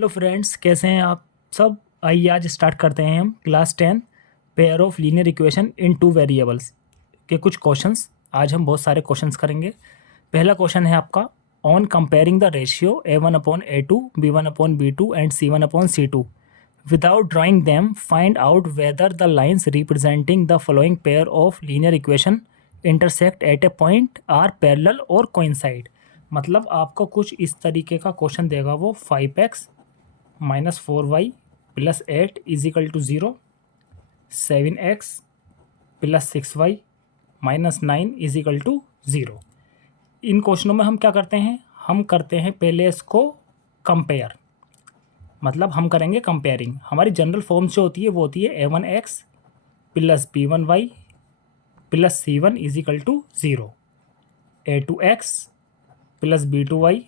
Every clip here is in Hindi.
हेलो फ्रेंड्स, कैसे हैं आप सब। आइए आज स्टार्ट करते हैं हम class 10 pair of linear equation in two variables के कुछ क्वेश्चंस। आज हम बहुत सारे क्वेश्चंस करेंगे। पहला क्वेश्चन है आपका, on comparing the ratio a1/a2 b1/b2 and c1/c2 without drawing them find out whether the lines representing the following pair of linear equation intersect at a point are parallel और कोइंसाइड। मतलब आपको कुछ इस तरीके का क्वेश्चन देगा वो, 5x -4y plus 8 is equal to 0, 7x plus 6y minus 9 is equal to 0। इन क्वेश्चनों में हम क्या करते हैं, हम करते हैं पहले इसको कंपेयर, मतलब हम करेंगे कंपेयरिंग। हमारी जनरल फॉर्म जो होती है वो होती है a1x plus b1y plus c1 is equal to 0, a2x plus b2y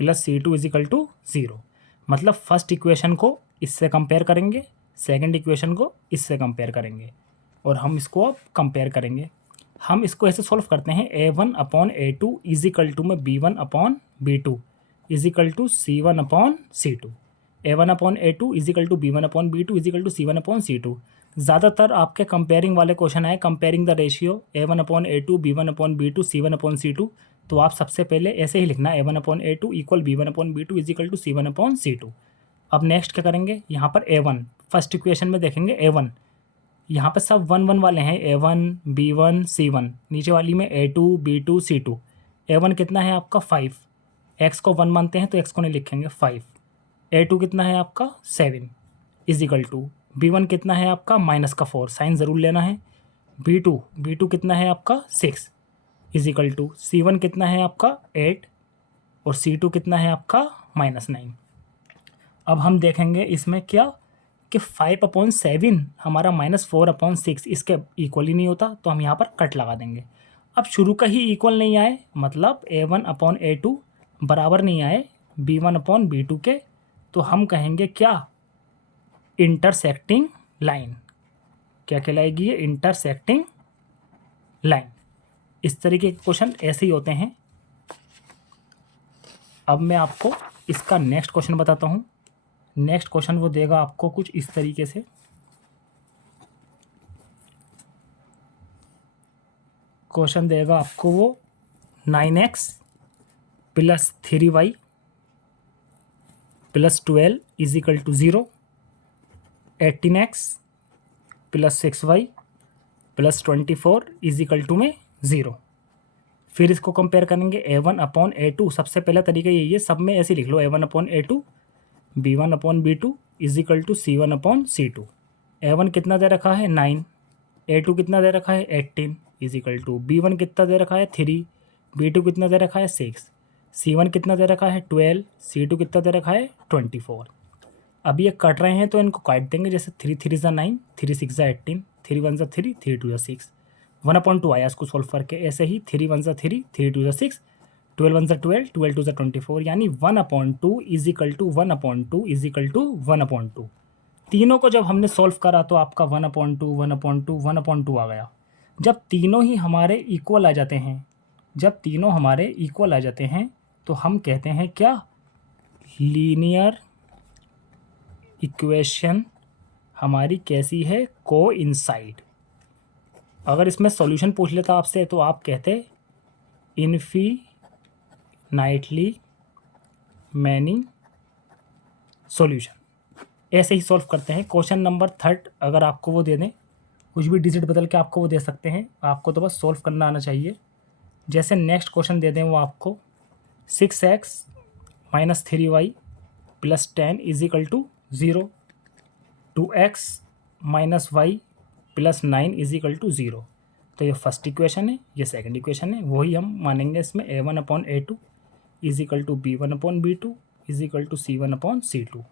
plus c2 is equal to 0। मतलब फर्स्ट इक्वेशन को इससे कंपेयर करेंगे, सेकंड इक्वेशन को इससे कंपेयर करेंगे, और हम इसको अब कंपेयर करेंगे। हम इसको ऐसे सॉल्व करते हैं, a1/a2 इज इक्वल टू में b1/b2 is equal to c1/c2, a1/a2 is equal to b1/b2 is equal to c1/c2। ज़्यादातर आपके कंपेयरिंग वाले क्वेश्चन आए, comparing the ratio a1/a2 b1/b2 c1/c2। तो आप सबसे पहले ऐसे ही लिखना, a1/a2 equal b1/b2 is equal to c1/c2। अब नेक्स्ट क्या करेंगे, यहाँ पर a1 फर्स्ट इक्वेशन में देखेंगे a1, यहाँ पर सब 1 1 वाले हैं, a1 b1 c1, नीचे वाली में a2 b2 c2। a1 कितना है आपका 5, x को 1 मानते हैं तो x को नहीं लिखेंगे 5। a2 कितना है आपका 7 इज इक्वल टू, b1 कितना है आपका -4, साइन ज़रूर लेना है। b2 कितना है आपका 6 इज इक्वल टू, c1 कितना है आपका 8 और c2 कितना है आपका -9। अब हम देखेंगे इसमें क्या कि 5/7 हमारा -4/6 इसके इक्वल ही नहीं होता, तो हम यहाँ पर कट लगा देंगे। अब शुरू का ही इक्वल नहीं आए, मतलब a1/a2 बराबर नहीं आए b1/b2 के, तो हम कहेंगे क्या, इंटरसेक्टिंग लाइन। क्या कहलाएगी ये, इंटरसेक्टिंग लाइन। इस तरीके के क्वेश्चन ऐसे ही होते हैं। अब मैं आपको इसका नेक्स्ट क्वेश्चन बताता हूँ। नेक्स्ट क्वेश्चन वो देगा आपको कुछ इस तरीके से, क्वेश्चन देगा आपको वो 9x plus 3y plus 12 is equal to 0, 18x plus 6y plus 24 is equal to में 0। फिर इसको कंपेयर करेंगे a1/a2। सबसे पहला तरीका यही है, सब में ऐसे लिख लो, a1/a2 b1/b2 is equal to c1/c2। a1 कितना दे रखा है 9, a2 कितना दे रखा है 18 इज इक्वल टू, b1 कितना दे रखा है 3, b2 कितना दे रखा है 6, c1 कितना दे रखा है 12, c2 कितना दे रखा है 24। अब ये कट रहे हैं तो इनको काट देंगे, जैसे 3 3 ज़ा 9, 3 6 ज़ा 18, 3 1 ज़ा 3, 3 2 ज़ा 6, 1/2 आया इसको सॉल्व करके। ऐसे ही 3 1 ज़ा 3, 3 2 ज़ा 6, 12 1 ज़ा 12, 12 2 ज़ा 24, यानी 1/2 is equal to 1/2 is equal to 1/2। तीनों को जब हमने सॉल्व करा तो आपका 1/2 1/2 1/2 आ गया। जब तीनों ही हमारे इक्वल आ जाते हैं, जब तीनों हमारे इक्वल आ जाते हैं तो हम कहते हैं क्या, लीनियर इक्वेशन हमारी कैसी है, कोइंसाइड। अगर इसमें सॉल्यूशन पूछ लेता आपसे तो आप कहते इनफिनाइटली मैनी सॉल्यूशन। ऐसे ही सॉल्व करते हैं। क्वेश्चन नंबर 3 अगर आपको वो दे दें, कुछ भी डिजिट बदल के आपको वो दे सकते हैं, आपको तो बस सॉल्व करना आना चाहिए। जैसे नेक्स्ट क्वेश्चन दे दें वो आपको 6x minus 3y plus 10 is equal to 0, 2x minus y plus 9 is equal to 0। तो ये फर्स्ट इक्वेशन है, ये सेकंड इक्वेशन है, वही हम मानेंगे इसमें a1/a2 is equal to b1/b2 is equal to c1/c2।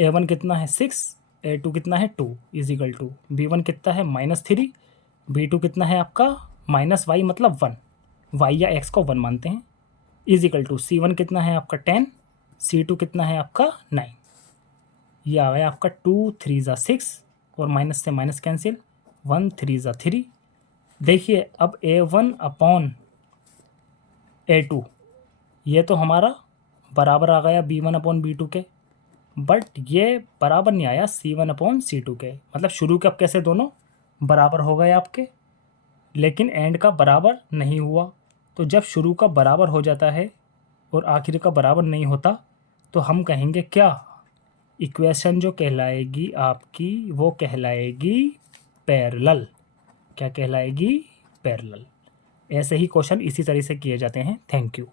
a1 कितना है 6, a2 कितना है 2 इज इक्वल टू, b1 कितना है -3, b2 कितना है आपका -y मतलब 1, y या x को 1 मानते हैं, इज इक्वल टू c1 कितना है आपका 10, c2 कितना है आपका 9। ये आ गया आपका 2 3 ज़ा 6 और माइनस से माइनस कैंसिल, 1 3 ज़ा 3। देखिए अब a1/a2 ये तो हमारा बराबर आ गया B1/B2 के, बट ये बराबर नहीं आया C1/C2 के। मतलब शुरू के अब कैसे दोनों बराबर हो गए आपके, लेकिन एंड का बराबर नहीं हुआ। तो जब शुरू का बराबर हो जाता है और आखिर का बराबर नहीं होता तो हम कहेंगे क्या, इक्वेशन जो कहलाएगी आपकी वो कहलाएगी पैरेलल। क्या कहलाएगी? पैरेलल। ऐसे ही क्वेश्चन इसी तरह से किए जाते हैं। Thank you.